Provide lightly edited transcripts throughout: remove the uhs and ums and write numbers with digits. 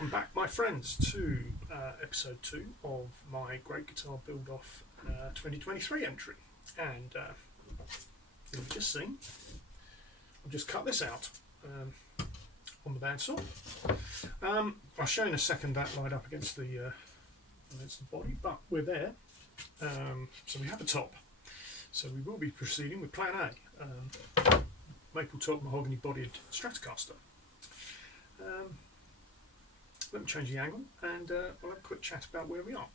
Welcome back, my friends, to episode 2 of my Great Guitar Build Off 2023 entry. And you've just seen, I've just cut this out on the bandsaw. I'll show you in a second that light up against the body, but we're there. So we have a top. So we will be proceeding with Plan A, maple top mahogany bodied Stratocaster. Let me change the angle and we'll have a quick chat about where we are.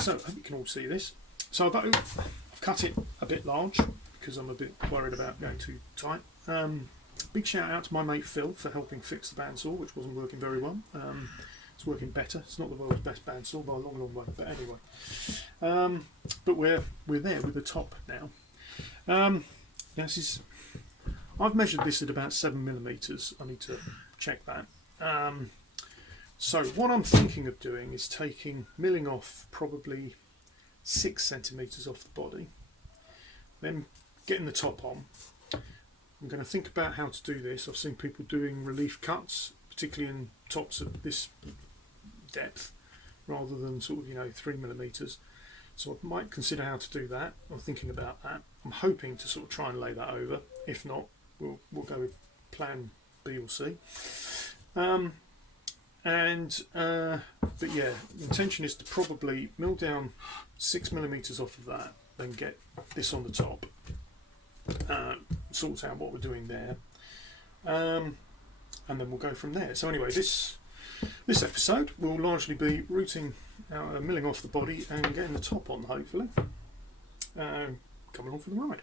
So I hope you can all see this. So I've cut it a bit large because I'm a bit worried about going too tight. Big shout out to my mate Phil for helping fix the bandsaw, which wasn't working very well. It's working better. It's not the world's best bandsaw by a long, long way, but anyway. But we're there with the top now. This is. I've measured this at about 7mm. I need to check that. So what I'm thinking of doing is milling off probably 6cm off the body, then getting the top on. I'm going to think about how to do this. I've seen people doing relief cuts, particularly in tops of this depth, rather than sort of 3mm. So I might consider how to do that. I'm thinking about that. I'm hoping to sort of try and lay that over. If not, we'll go with plan B or C. But yeah, the intention is to probably mill down 6mm off of that, then get this on the top. Sorts out what we're doing there, and then we'll go from there. So anyway, this episode will largely be milling off the body and getting the top on, hopefully. Come along for the ride.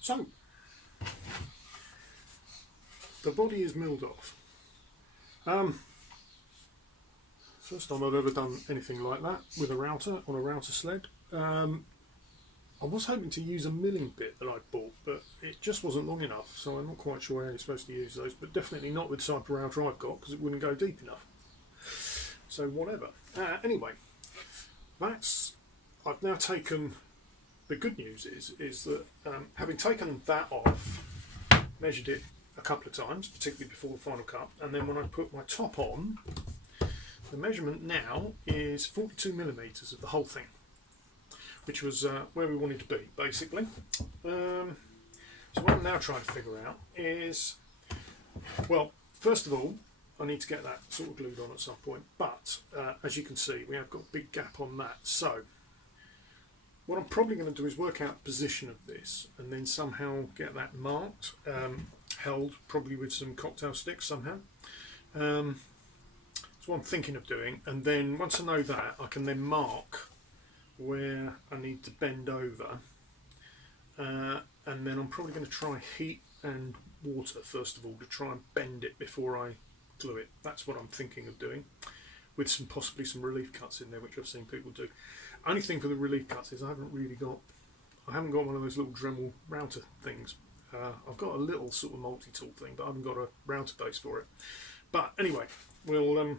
So, the body is milled off. First time I've ever done anything like that with a router on a router sled. I was hoping to use a milling bit that I bought, but it just wasn't long enough, so I'm not quite sure how you're supposed to use those, but definitely not with the type of router I've got, because it wouldn't go deep enough. So whatever. Anyway, I've now taken. The good news is that having taken that off, measured it a couple of times, particularly before the final cut, and then when I put my top on, the measurement now is 42mm of the whole thing, which was where we wanted to be, basically. So what I'm now trying to figure out is, well, first of all, I need to get that sort of glued on at some point, but as you can see, we have got a big gap on that. So what I'm probably going to do is work out the position of this and then somehow get that marked, held probably with some cocktail sticks somehow. That's what I'm thinking of doing, and then once I know that, I can then mark where I need to bend over, and then I'm probably going to try heat and water first of all to try and bend it before I glue it. That's what I'm thinking of doing, with possibly some relief cuts in there, which I've seen people do. Only thing for the relief cuts is I haven't got one of those little Dremel router things. I've got a little sort of multi-tool thing, but I haven't got a router base for it. But anyway, we'll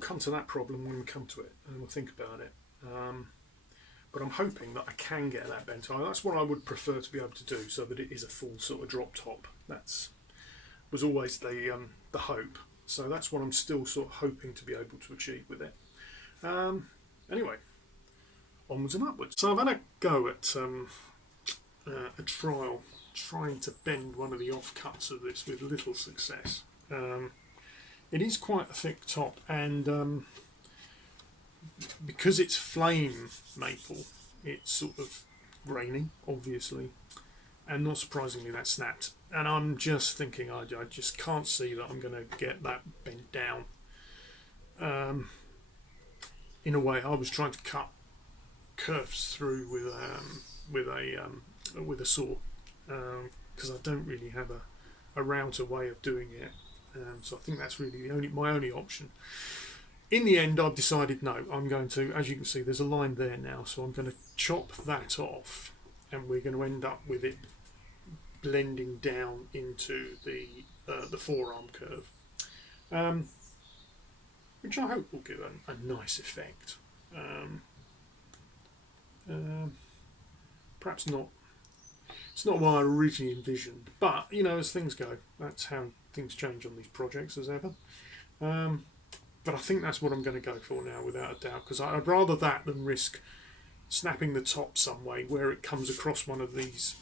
come to that problem when we come to it, and we'll think about it. But I'm hoping that I can get that bent. That's what I would prefer to be able to do, so that it is a full sort of drop top. Was always the hope. So that's what I'm still sort of hoping to be able to achieve with it. Anyway, onwards and upwards. So I've had a go at a trial trying to bend one of the offcuts of this with little success. It is quite a thick top, and because it's flame maple, it's sort of grainy, obviously, and not surprisingly that snapped. And I'm just thinking I just can't see that I'm going to get that bent down. in a way, I was trying to cut curves through with a saw, because I don't really have a router way of doing it. So I think that's really my only option. In the end, I've decided no. I'm going to, as you can see, there's a line there now, so I'm going to chop that off, and we're going to end up with it blending down into the forearm curve, which I hope will give a nice effect. Perhaps not. It's not what I originally envisioned, but you know, as things go, that's how things change on these projects, as ever. But I think that's what I'm going to go for now, without a doubt, because I'd rather that than risk snapping the top some way where it comes across one of these.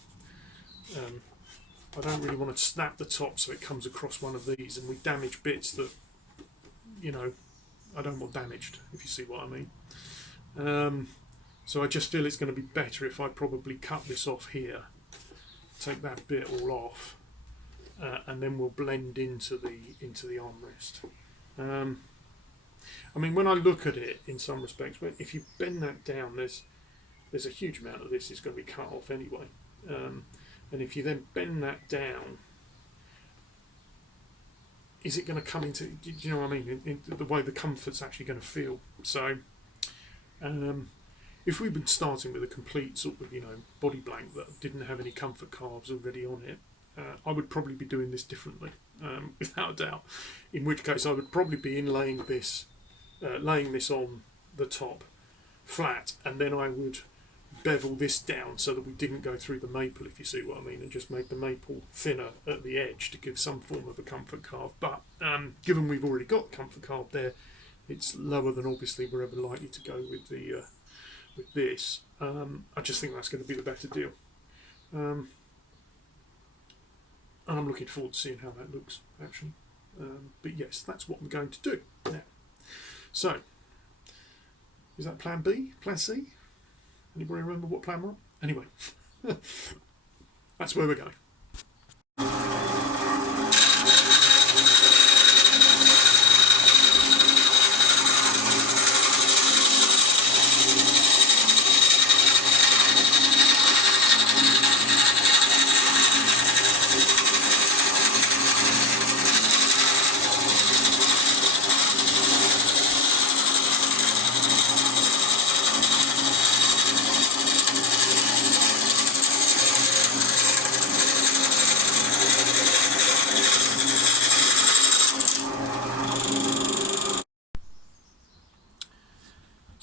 I don't really want to snap the top so it comes across one of these and we damage bits that, you know, I don't want damaged, if you see what I mean. So I just feel it's going to be better if I probably cut this off here, take that bit all off, and then we'll blend into the armrest. I mean, when I look at it, in some respects, if you bend that down, there's a huge amount of this is going to be cut off anyway. And if you then bend that down, is it going to come into, do you know what I mean, in the way the comfort's actually going to feel? So if we've been starting with a complete sort of, you know, body blank that didn't have any comfort carves already on it, I would probably be doing this differently, without a doubt. In which case I would probably be inlaying this, laying this on the top flat, and then I would bevel this down so that we didn't go through the maple, if you see what I mean, and just make the maple thinner at the edge to give some form of a comfort carve. But given we've already got comfort carve there, it's lower than obviously we're ever likely to go with the with this. I just think that's going to be the better deal, and I'm looking forward to seeing how that looks actually. But yes, that's what I'm going to do now. So is that plan B, plan C? Anybody remember what plan we're on? Anyway, that's where we're going.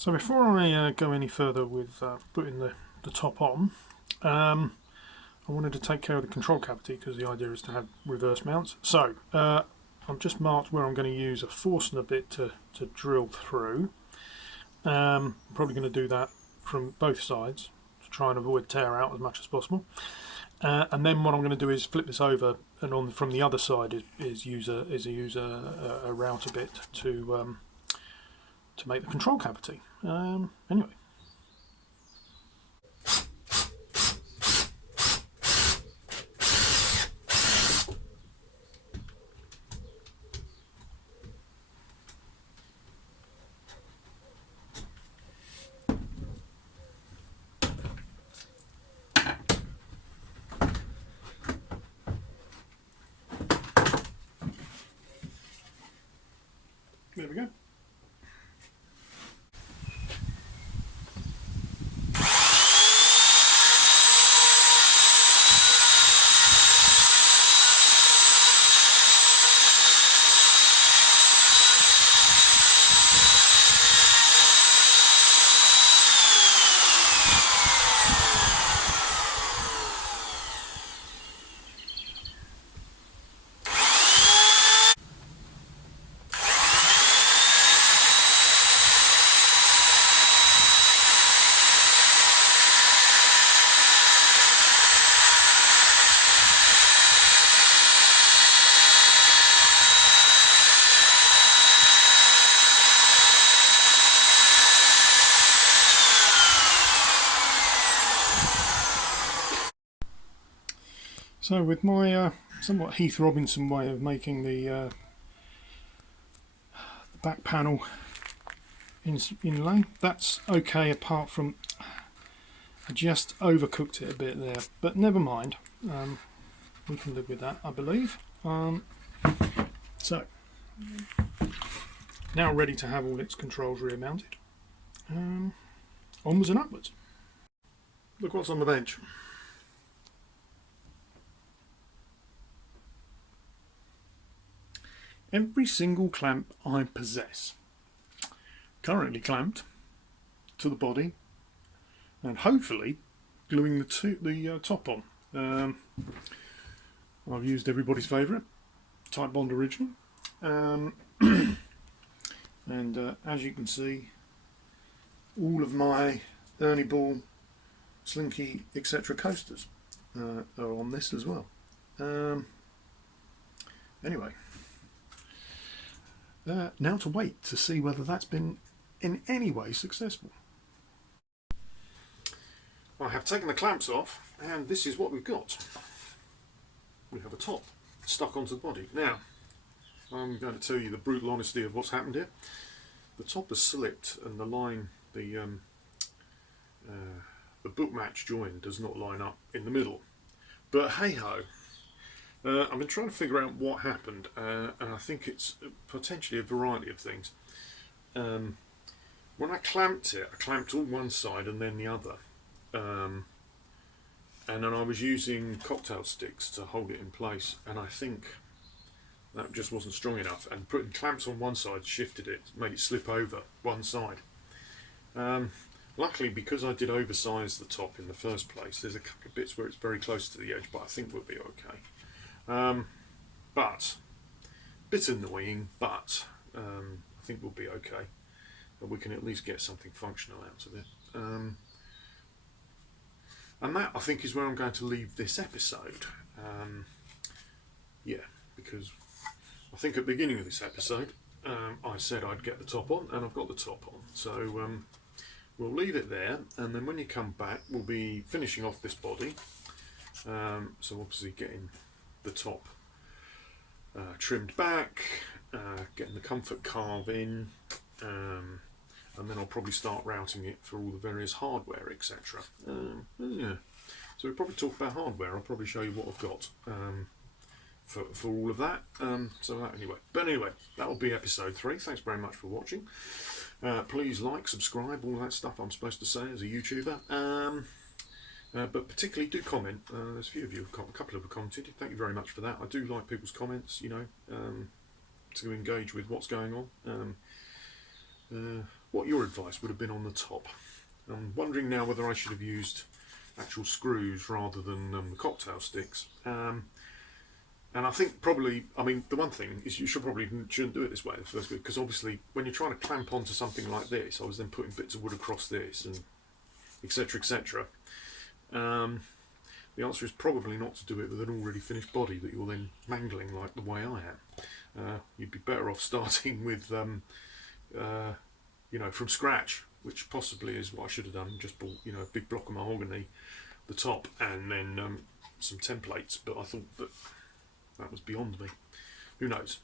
So before I go any further with putting the top on, I wanted to take care of the control cavity because the idea is to have reverse mounts. So I've just marked where I'm going to use a Forstner bit to drill through. I'm probably going to do that from both sides to try and avoid tear out as much as possible. And then what I'm going to do is flip this over, and from the other side is use a router bit to make the control cavity. Anyway. There we go. So with my somewhat Heath Robinson way of making the back panel inlay. That's okay, apart from I just overcooked it a bit there, but never mind. We can live with that, I believe. So now ready to have all its controls rear mounted. Onwards and upwards. Look what's on the bench. Every single clamp I possess, currently clamped to the body, and hopefully gluing the top on. I've used everybody's favourite, Type Bond Original, and as you can see, all of my Ernie Ball, Slinky, etc. coasters are on this as well. Anyway, now to wait to see whether that's been in any way successful. I have taken the clamps off, and this is what we've got. We have a top stuck onto the body. Now, I'm going to tell you the brutal honesty of what's happened here. The top has slipped, and the line, the book match join does not line up in the middle. But hey ho, I've been trying to figure out what happened, and I think it's potentially a variety of things. When I clamped it, I clamped all one side and then the other. And then I was using cocktail sticks to hold it in place, and I think that just wasn't strong enough, and putting clamps on one side shifted it, made it slip over one side. Luckily, because I did oversize the top in the first place, there's a couple of bits where it's very close to the edge, but I think we'll be okay. But bit annoying, but I think we'll be okay. We can at least get something functional out of it. And that, I think, is where I'm going to leave this episode. Yeah, because I think at the beginning of this episode, I said I'd get the top on, and I've got the top on. So we'll leave it there, and then when you come back, we'll be finishing off this body. So obviously getting the top trimmed back, getting the comfort carve in, and then I'll probably start routing it for all the various hardware, etc. Yeah. So we'll probably talk about hardware. I'll probably show you what I've got for all of that. So that anyway. But anyway, that will be episode 3. Thanks very much for watching. Please like, subscribe, all that stuff I'm supposed to say as a YouTuber. But particularly do comment. There's a few of you, a couple of you commented. Thank you very much for that. I do like people's comments, you know, to engage with what's going on. What your advice would have been on the top. I'm wondering now whether I should have used actual screws rather than the cocktail sticks. And I think probably, I mean, the one thing is you shouldn't do it this way, because obviously when you're trying to clamp onto something like this, I was then putting bits of wood across this, and etc. etc. The answer is probably not to do it with an already finished body that you're then mangling like the way I am. You'd be better off starting with you know, from scratch, which possibly is what I should have done. Just bought, you know, a big block of mahogany, the top, and then some templates. But I thought that was beyond me. Who knows?